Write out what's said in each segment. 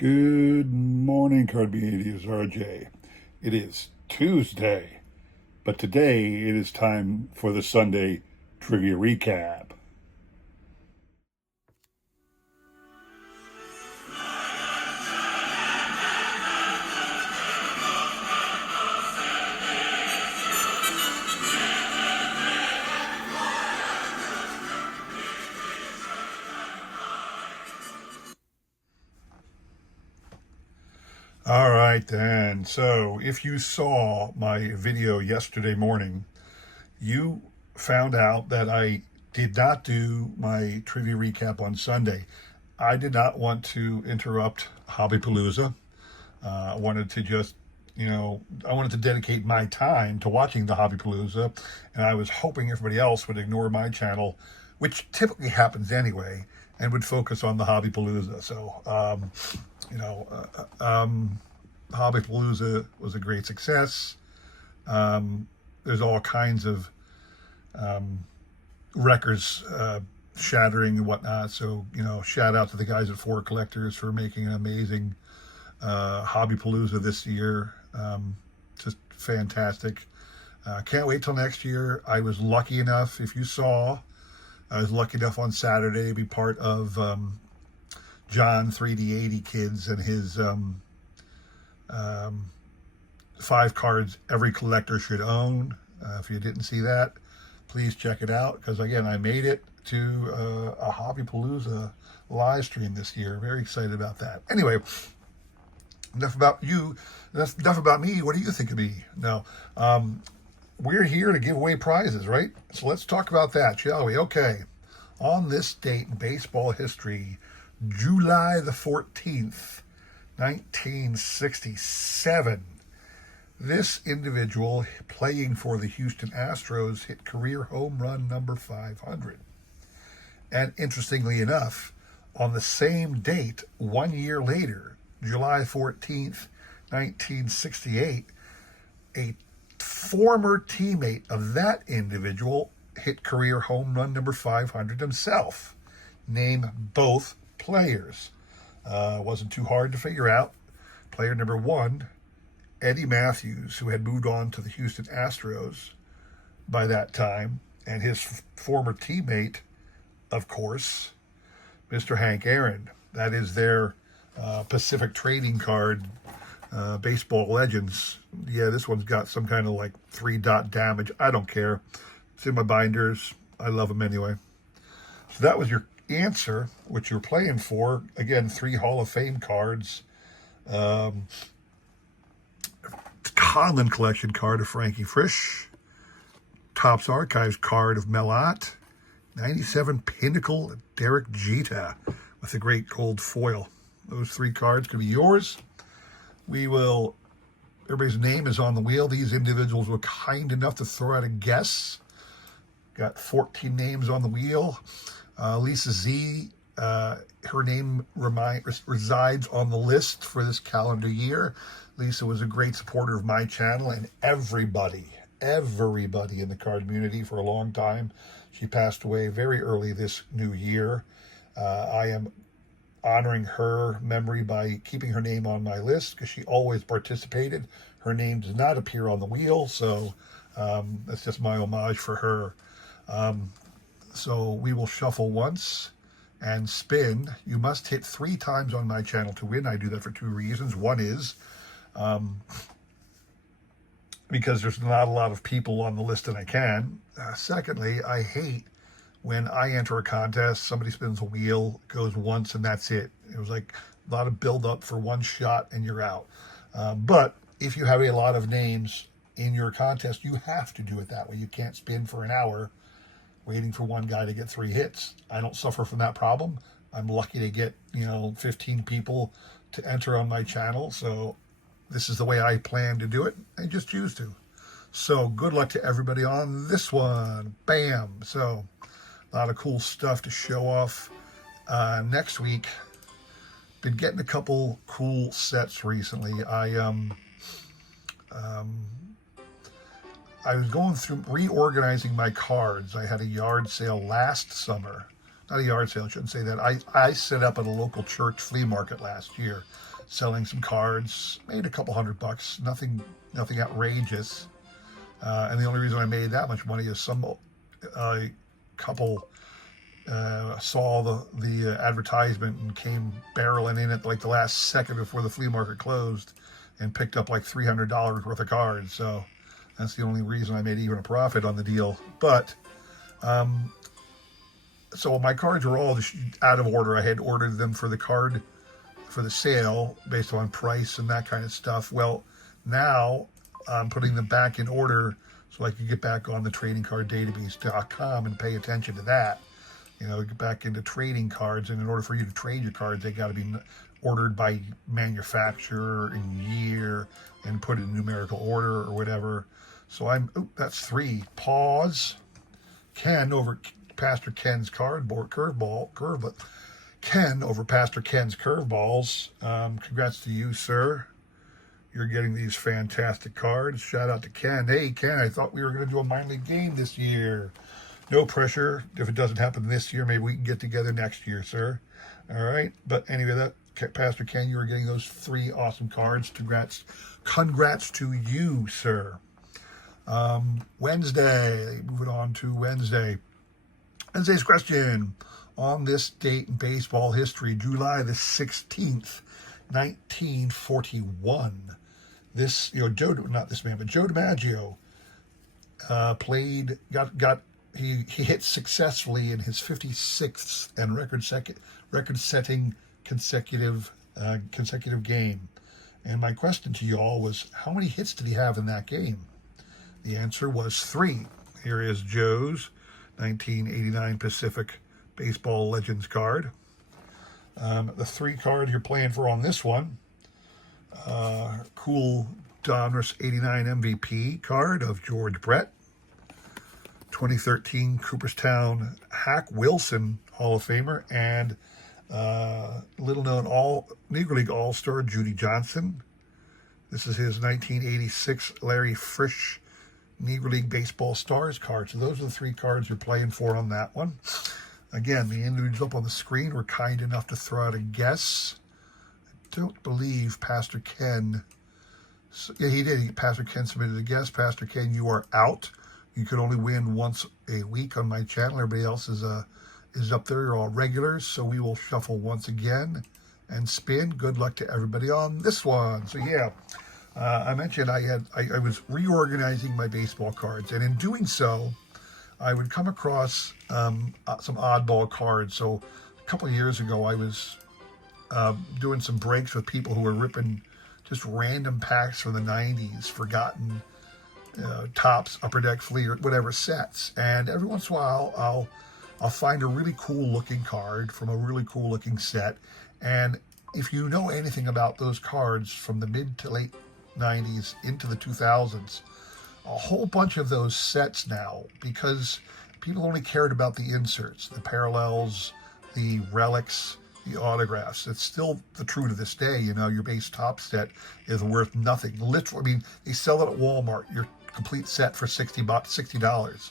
Good morning, Card It's RJ. It is Tuesday, but today it is time for the Sunday Trivia Recap. All right, then. So, if you saw my video yesterday morning, you found out that I did not do my trivia recap on Sunday. I did not want to interrupt Hobbypalooza. I wanted to just, I wanted to dedicate my time to watching the Hobbypalooza, and I was hoping everybody else would ignore my channel, which typically happens anyway, and would focus on the Hobbypalooza. So, Hobbypalooza was a great success. There's all kinds of records shattering and whatnot. So, shout out to the guys at Four Collectors for making an amazing Hobbypalooza this year. Just fantastic. Can't wait till next year. I was lucky enough, if you saw, I was lucky enough on Saturday to be part of John 3D80 Kids and his 5 cards every collector should own. If you didn't see that, please check it out, because again, I made it to a Hobbypalooza live stream this year. Very excited about that. Anyway, enough about you. That's enough about me. What do you think of me? Now, we're here to give away prizes, right? So let's talk about that, shall we? Okay. On this date in baseball history, July the 14th, 1967, this individual playing for the Houston Astros hit career home run number 500. And interestingly enough, on the same date, 1 year later, July 14th, 1968, a former teammate of that individual hit career home run number 500 himself. Name both players. Wasn't too hard to figure out. Player number 1, Eddie Mathews, who had moved on to the Houston Astros by that time, and his former teammate, of course, Mr. Hank Aaron. That is their Pacific trading card, baseball legends. Yeah, this one's got some kind of like 3-dot damage. I don't care. It's in my binders. I love them anyway. So that was your answer, what you're playing for. Again, 3 Hall of Fame cards. Common collection card of Frankie Frisch. Topps Archives card of Mel Ott. 97 Pinnacle Derek Jeter with a great gold foil. Those 3 cards could be yours. Everybody's name is on the wheel. These individuals were kind enough to throw out a guess. Got 14 names on the wheel. Lisa Z, her name resides on the list for this calendar year. Lisa was a great supporter of my channel and everybody in the card community for a long time. She passed away very early this new year. I am honoring her memory by keeping her name on my list because she always participated. Her name does not appear on the wheel, so that's just my homage for her. So we will shuffle once and spin. You must hit 3 times on my channel to win. I do that for 2 reasons. One is because there's not a lot of people on the list and I can. Secondly, I hate when I enter a contest, somebody spins a wheel, goes once, and that's it. It was like a lot of build up for one shot and you're out. But if you have a lot of names in your contest, you have to do it that way. You can't spin for an hour waiting for one guy to get 3 hits. I don't suffer from that problem. I'm lucky to get, 15 people to enter on my channel. So this is the way I plan to do it. I just choose to. So good luck to everybody on this one. Bam. So a lot of cool stuff to show off next week. Been getting a couple cool sets recently. I was going through reorganizing my cards. I had a yard sale last summer, not a yard sale, I shouldn't say that. I set up at a local church flea market last year, selling some cards, made a couple $100, nothing outrageous. And the only reason I made that much money is some couple saw the advertisement and came barreling in at like the last second before the flea market closed and picked up like $300 worth of cards. So that's the only reason I made even a profit on the deal. But so my cards were all just out of order. I had ordered them for the sale based on price and that kind of stuff. Well, now I'm putting them back in order so I can get back on the tradingcarddatabase.com and pay attention to that. You know, get back into trading cards, and in order for you to trade your cards, they got to be ordered by manufacturer and year and put in numerical order or whatever. So that's 3. Pause. Ken over Pastor Ken's curveball. Ken over Pastor Ken's curveballs. Congrats to you, sir. You're getting these fantastic cards. Shout out to Ken. Hey, Ken, I thought we were going to do a minor league game this year. No pressure. If it doesn't happen this year, maybe we can get together next year, sir. All right. But anyway, Pastor Ken, you are getting those 3 awesome cards. Congrats to you, sir. Wednesday. Moving on to Wednesday. Wednesday's question. On this date in baseball history, July the 16th, 1941. Joe DiMaggio he hit successfully in his 56th and record-setting consecutive game. And my question to you all was, how many hits did he have in that game? The answer was 3. Here is Joe's 1989 Pacific Baseball Legends card. The 3 card you're playing for on this one, cool Donruss 89 MVP card of George Brett, 2013 Cooperstown Hack Wilson Hall of Famer, and little-known Negro League All-Star Judy Johnson. This is his 1986 Larry Frisch Negro League Baseball Stars card. So those are the 3 cards you're playing for on that one. Again, the individuals up on the screen were kind enough to throw out a guess. I don't believe Pastor Ken... Yeah, he did. Pastor Ken submitted a guess. Pastor Ken, you are out. You can only win once a week on my channel. Everybody else is up there. You're all regulars. So we will shuffle once again and spin. Good luck to everybody on this one. So yeah, I mentioned I was reorganizing my baseball cards, and in doing so, I would come across some oddball cards. So a couple of years ago, I was doing some breaks with people who were ripping just random packs from the 90s, forgotten Topps, Upper Deck, Fleer, whatever sets. And every once in a while, I'll find a really cool looking card from a really cool looking set. And if you know anything about those cards from the mid to late 90s into the 2000s, a whole bunch of those sets now, because people only cared about the inserts, the parallels, the relics, the autographs. It's still the true to this day. You know, your base top set is worth nothing. Literally, I mean, they sell it at Walmart, your complete set for $60.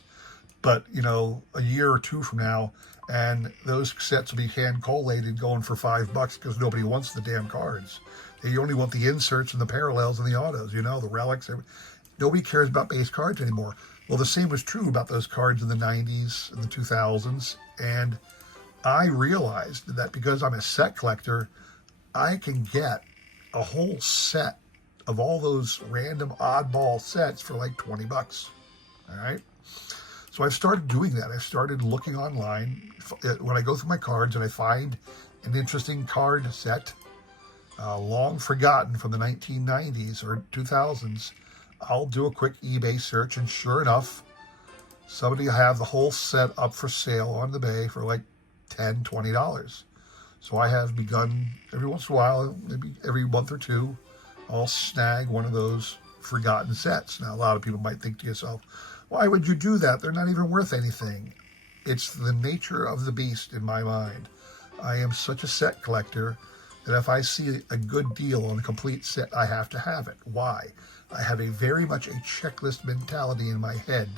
But, you know, a year or 2 from now, and those sets will be hand collated going for $5 because nobody wants the damn cards. They only want the inserts and the parallels and the autos, you know, the relics. Nobody cares about base cards anymore. Well, the same was true about those cards in the 90s and the 2000s. And I realized that because I'm a set collector, I can get a whole set of all those random oddball sets for like $20. All right. So I've started doing that. I've started looking online when I go through my cards and I find an interesting card set, long forgotten from the 1990s or 2000s. I'll do a quick eBay search, and sure enough, somebody will have the whole set up for sale on the bay for like $10, $20. So I have begun every once in a while, maybe every month or 2, I'll snag one of those forgotten sets. Now, a lot of people might think to yourself, why would you do that? They're not even worth anything. It's the nature of the beast in my mind. I am such a set collector that if I see a good deal on a complete set, I have to have it. Why? I have very much a checklist mentality in my head.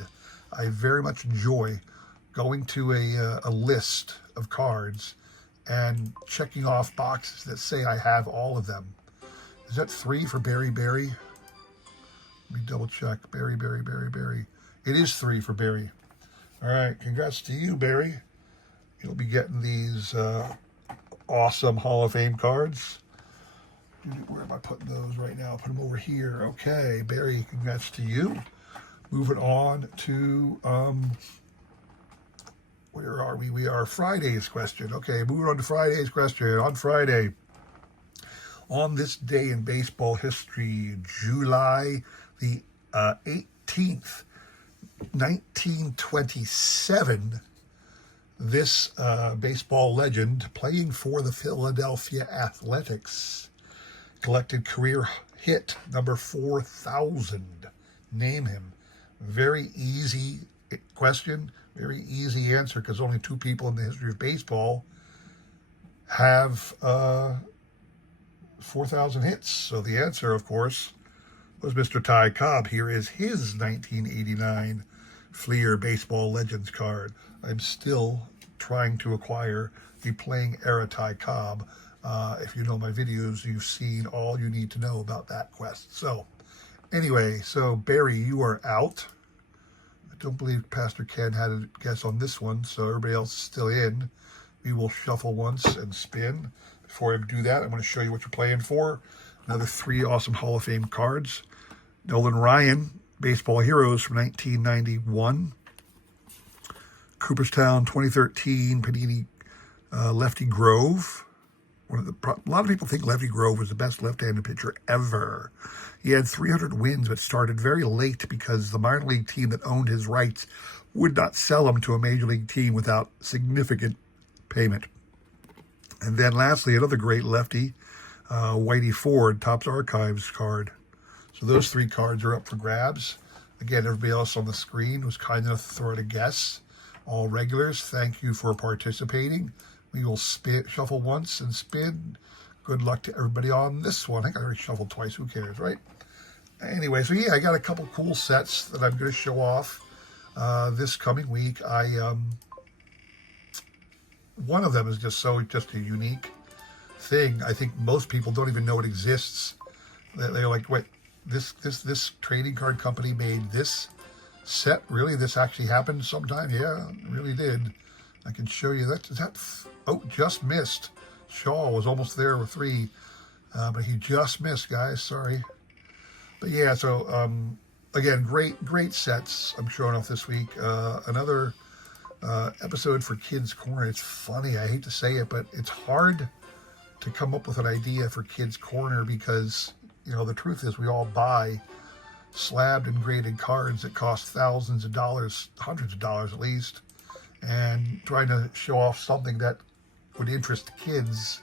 I very much enjoy going to a list of cards and checking off boxes that say I have all of them. Is that 3 for Barry Barry? Let me double check. Barry. It is 3 for Barry. All right, congrats to you, Barry. You'll be getting these awesome Hall of Fame cards. Where am I putting those right now? Put them over here. Okay, Barry, congrats to you. Moving on to, where are we? We are Friday's question. Okay, moving on to Friday's question. On Friday, on this day in baseball history, July the 18th, 1927, this baseball legend playing for the Philadelphia Athletics collected career hit number 4,000. Name him. Very easy question, very easy answer, because only 2 people in the history of baseball have 4,000 hits. So the answer, of course, was Mr. Ty Cobb. Here is his 1989 Fleer Baseball Legends card. I'm still trying to acquire the playing era Ty Cobb. If you know my videos, you've seen all you need to know about that quest. So anyway, so Barry, you are out. I don't believe Pastor Ken had a guess on this one, so everybody else is still in. We will shuffle once and spin. Before I do that, I'm going to show you what you're playing for. Another 3 awesome Hall of Fame cards. Nolan Ryan, Baseball Heroes from 1991. Cooperstown 2013, Panini Lefty Grove. A lot of people think Lefty Grove was the best left-handed pitcher ever. He had 300 wins, but started very late because the minor league team that owned his rights would not sell him to a major league team without significant payment. And then lastly, another great lefty, Whitey Ford, Topps Archives card. So those 3 cards are up for grabs. Again, everybody else on the screen was kind enough to throw out a guess. All regulars, thank you for participating. We will shuffle once and spin. Good luck to everybody on this one. I think I already shuffled twice. Who cares, right? Anyway, so yeah, I got a couple cool sets that I'm going to show off this coming week. One of them is just a unique thing. I think most people don't even know it exists. They're like, wait, this trading card company made this set? Really? This actually happened sometime? Yeah, it really did. I can show you that. Oh, just missed. Shaw was almost there with 3, but he just missed, guys. Sorry. But yeah, so again, great sets I'm showing off this week. Another episode for Kids Corner. It's funny. I hate to say it, but it's hard to come up with an idea for Kids Corner because, you know, the truth is we all buy slabbed and graded cards that cost thousands of dollars, hundreds of dollars at least. And trying to show off something that would interest kids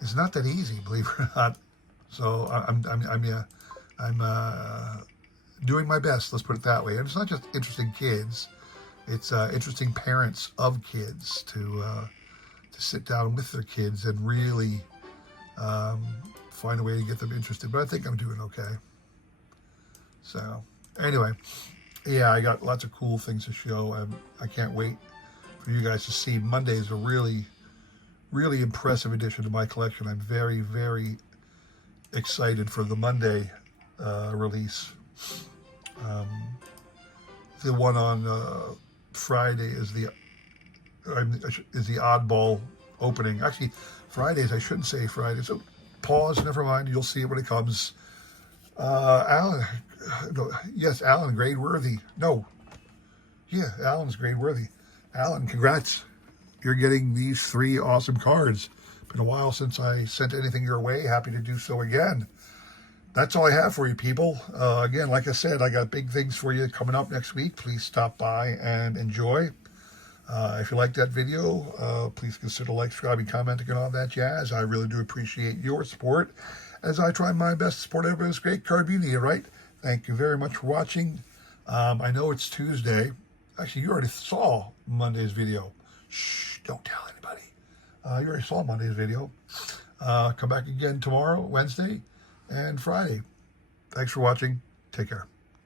is not that easy, believe it or not. So I'm doing my best. Let's put it that way. And it's not just interesting kids; it's interesting parents of kids to sit down with their kids and really find a way to get them interested. But I think I'm doing okay. So anyway. Yeah, I got lots of cool things to show. I can't wait for you guys to see. Monday is a really, really impressive addition to my collection. I'm very, very excited for the Monday release. The one on Friday is the oddball opening. Actually, Fridays, I shouldn't say Friday. So pause, never mind. You'll see it when it comes. Alan, yes, Alan, grade worthy. No, yeah, Alan's grade worthy. Alan, congrats. You're getting these 3 awesome cards. Been a while since I sent anything your way. Happy to do so again. That's all I have for you, people. Again, like I said, I got big things for you coming up next week. Please stop by and enjoy. If you like that video, please consider like, subscribing, commenting, and all that jazz. I really do appreciate your support as I try my best to support everybody's great card media, right? Thank you very much for watching. I know it's Tuesday. Actually, you already saw Monday's video. Shh, don't tell anybody. You already saw Monday's video. Come back again tomorrow, Wednesday, and Friday. Thanks for watching. Take care.